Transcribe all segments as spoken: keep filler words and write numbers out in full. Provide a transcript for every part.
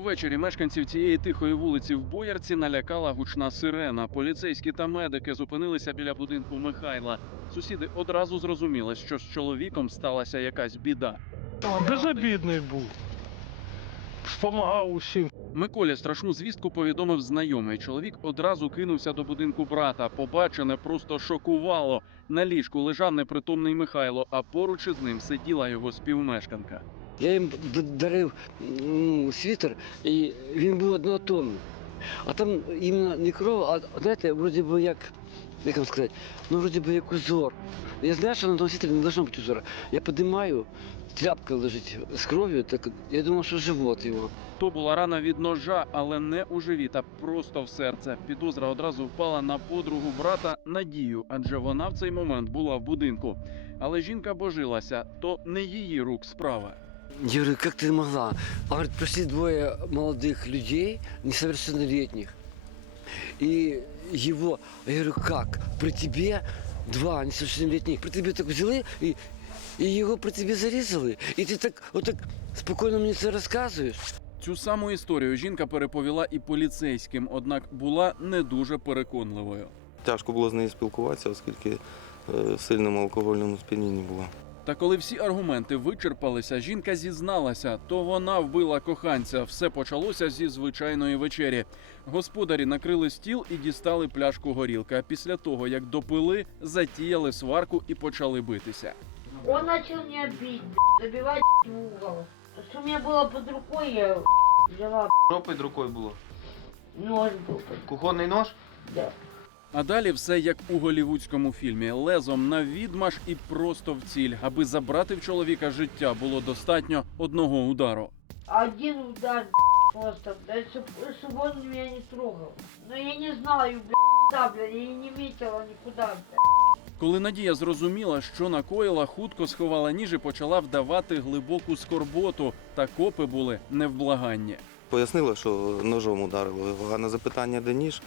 Увечері мешканців цієї тихої вулиці в Боярці налякала гучна сирена. Поліцейські та медики зупинилися біля будинку Михайла. Сусіди одразу зрозуміли, що з чоловіком сталася якась біда. Безобідний був. Помагав усім. Миколі страшну звістку повідомив знайомий. Чоловік одразу кинувся до будинку брата. Побачене просто шокувало. На ліжку лежав непритомний Михайло, а поруч із ним сиділа його співмешканка. Я їм дарив ну, світер, і він був однотонний. А там іменно не кров, а знаєте, вроді би як, як вам сказати, ну вроді би як узор. Я знаю, що на тому світері не должно бути узора. Я піднімаю, тряпка лежить з кров'ю, так я думав, що живот його. То була рана від ножа, але не у живіт, а просто в серце. Підозра одразу впала на подругу брата Надію, адже вона в цей момент була в будинку. Але жінка божилася, то не її рук справа. Я говорю, как ты могла? А говорит, пришли двое молодых людей, несовершеннолетних. И его, я говорю, как? При тебе два несовершеннолетних, при тебе так взяли, и, и его при тебе зарізали? І ти так, отак спокійно мені це розказуєш? Цю саму історію жінка переповіла і поліцейським, однак була не дуже переконливою. Тяжко було з нею спілкуватися, оскільки в сильному алкогольному сп'янінні була. Та коли всі аргументи вичерпалися, жінка зізналася, то вона вбила коханця. Все почалося зі звичайної вечері. Господарі накрили стіл і дістали пляшку горілки. А після того, як допили, затіяли сварку і почали битися. Он начал меня бить, забивать в угол. То, что у меня было под рукой, я взяла Що під рукою було? нож был. Кухонний нож? Да. А далі все як у голівудському фільмі. Лезом на відмаш і просто в ціль. Аби забрати в чоловіка життя, було достатньо одного удару. Один удар просто, да, чтобы он меня не трогал. Но я не знаю, да, блядь, я не метила никуда, блядь. Коли Надія зрозуміла, що накоїла, хутко сховала ніж і почала вдавати глибоку скорботу. Та копи були невблаганні. Пояснила, що ножом ударило, а на запитання, де ніж,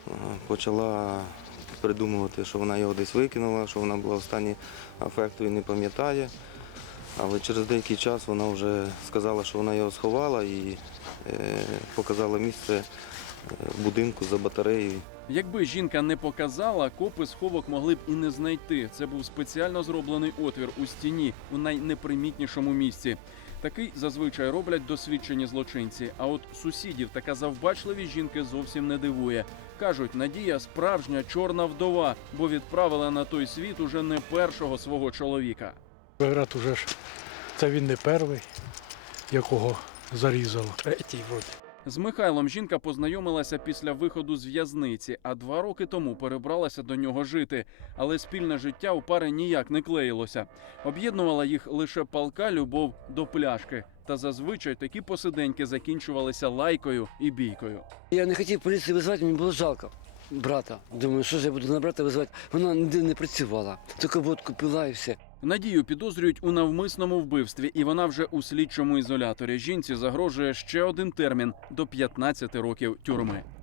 почала придумувати, що вона його десь викинула, що вона була в стані афекту і не пам'ятає. Але через деякий час вона вже сказала, що вона його сховала і е, показала місце в будинку за батареєю. Якби жінка не показала, копи сховок могли б і не знайти. Це був спеціально зроблений отвір у стіні у найнепримітнішому місці. Такий зазвичай роблять досвідчені злочинці. А от сусідів така завбачливість жінки зовсім не дивує. Кажуть, Надія справжня чорна вдова, бо відправила на той світ уже не першого свого чоловіка. Говорять, уже ж це він не перший, якого зарізало. Третій вроді. З Михайлом жінка познайомилася після виходу з в'язниці, а два роки тому перебралася до нього жити. Але спільне життя у пари ніяк не клеїлося. Об'єднувала їх лише палка любов до пляшки. Та зазвичай такі посиденьки закінчувалися лайкою і бійкою. Я не хотів поліцію визвати, мені було жалко брата. Думаю, що ж я буду на брата визвати? Вона ніде не працювала, тільки водку пила і все. Надію підозрюють у навмисному вбивстві, і вона вже у слідчому ізоляторі. Жінці загрожує ще один термін – до п'ятнадцяти років тюрми.